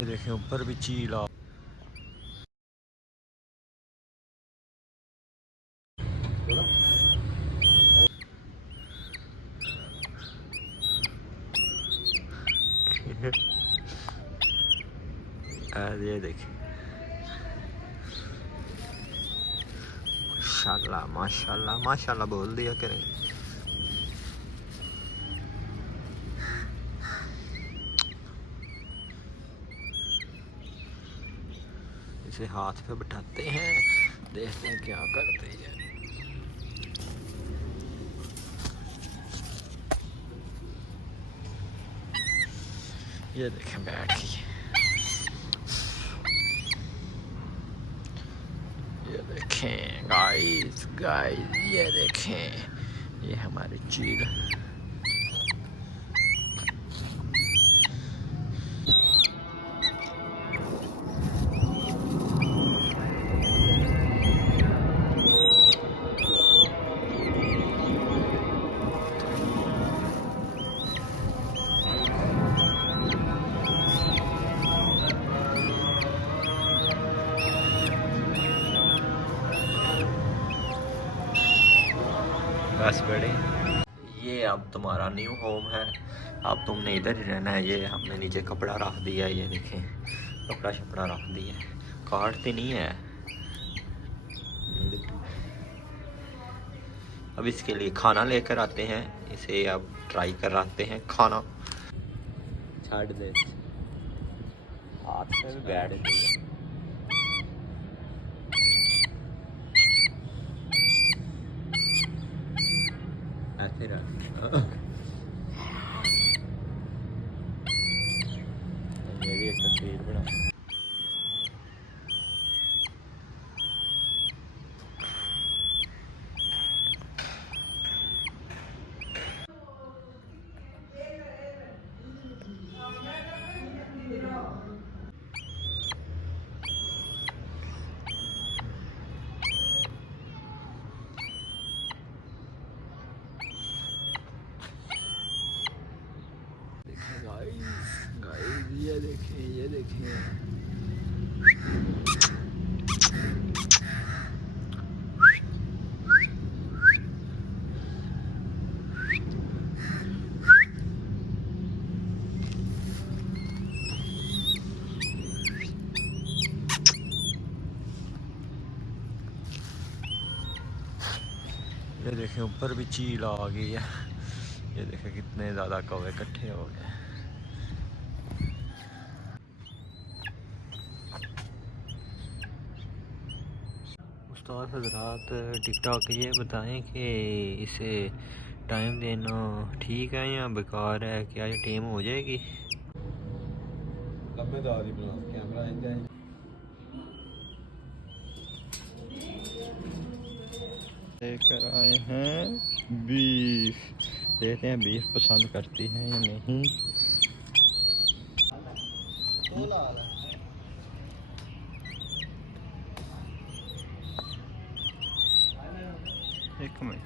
ये देखें ऊपर भी चील आ ये देखिए माशाल्लाह माशाल्लाह माशाल्लाह बोल दिया करें। इसे हाथ पे बिठाते हैं, देखते हैं क्या करते हैं। ये देखें बैठ गई। ये देखें गाइस गाइस, ये देखें ये हमारी चील। बस बड़े, ये अब तुम्हारा न्यू होम है, अब तुमने इधर ही रहना है। ये हमने नीचे कपड़ा रख दिया है, ये देखें कपड़ा शपड़ा रख दिया है, काटते नहीं है। अब इसके लिए खाना लेकर आते हैं, इसे अब ट्राई कराते हैं खाना। छाड़ दे हाथ में बैठ गई। ऐसे रख मेरी एक तस्वीर बना। गाइस ये देखें ये देखें। ये देखें ऊपर भी चील आ गई है। ये देखें कितने ज़्यादा कौवे इकट्ठे हो गए। उस्ताद हजरात टिकटॉक ये बताएं कि इसे टाइम देना ठीक है या बेकार है, क्या ये टेम हो जाएगी? कैमरा लेकर आए हैं बीफ, देखते हैं बीफ पसंद करती हैं या नहीं। एक मिनट।